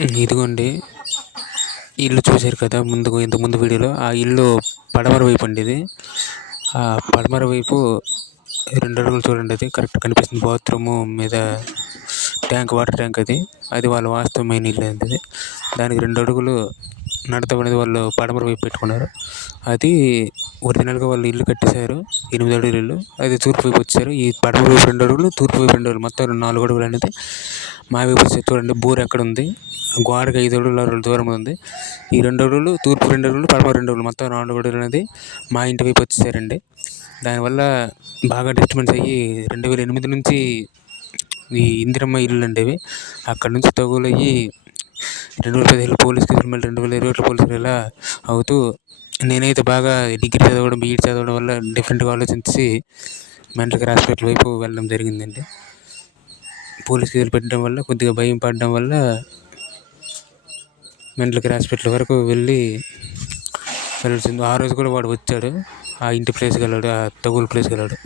ఇదిగోండి ఇల్లు చూశారు కదా ముందు ఇంతకుముందు వీడియోలో. ఆ ఇల్లు పడమర వైపు అండి ఇది. ఆ పడమర వైపు రెండు అడుగులు చూడండి అది. కరెక్ట్ కనిపిస్తుంది. బాత్రూము మీద ట్యాంక్ వాటర్ ట్యాంక్ అది. అది వాళ్ళ వాస్తవమైన ఇల్లు అది దానికి రెండు అడుగులు నడత అనేది వాళ్ళు పడమర వైపు పెట్టుకున్నారు. అది ఒరిజినల్గా వాళ్ళు ఇల్లు కట్టేశారు. ఎనిమిది అడుగుల ఇల్లు. అది తూర్పు వైపు వచ్చారు ఈ పడమర వైపు రెండు అడుగులు తూర్పు వైపు రెండు అడుగులు. మొత్తం నాలుగు అడుగులు అనేది మా వైపు వచ్చి చూడండి బోర్ ఎక్కడ ఉంది? గోడకి ఐదు అడుగుల అడుగుల దూరం ఉంది. ఈ రెండు అడుగులు తూర్పు రెండు అడుగులు పడమర రెండు అడుగులు మొత్తం నాలుగు అడుగులు అనేది మా ఇంటి వైపు వచ్చేసారండి. దానివల్ల బాగా డిస్టర్బెన్స్ అయ్యి రెండు వేల ఎనిమిది నుంచి ఈ ఇందిరమ్మ ఇల్లు అండి ఇవి అక్కడ నుంచి తగులయ్యి రెండు వేల పదిహేను పోలీస్ కేసులు మళ్ళీ రెండు వేల ఇరవై ఒకటి పోలీసులు ఇలా అవుతూ నేనైతే బాగా డిగ్రీ చదవడం బీఈడి చదవడం వల్ల డిఫరెంట్గా ఆలోచించి మెంటల్ హాస్పిటల్ వైపు వెళ్ళడం జరిగిందండి. పోలీస్ కేసులు పెట్టడం వల్ల కొద్దిగా భయం పడడం వల్ల మెంటల్ హాస్పిటల్ వరకు వెళ్ళి వెళ్ళాల్సింది. ఆ రోజు కూడా వాడు వచ్చాడు. ఆ ఇంటి ప్లేస్కి వెళ్ళాడు. ఆ తగులు ప్లేస్కి వెళ్ళాడు.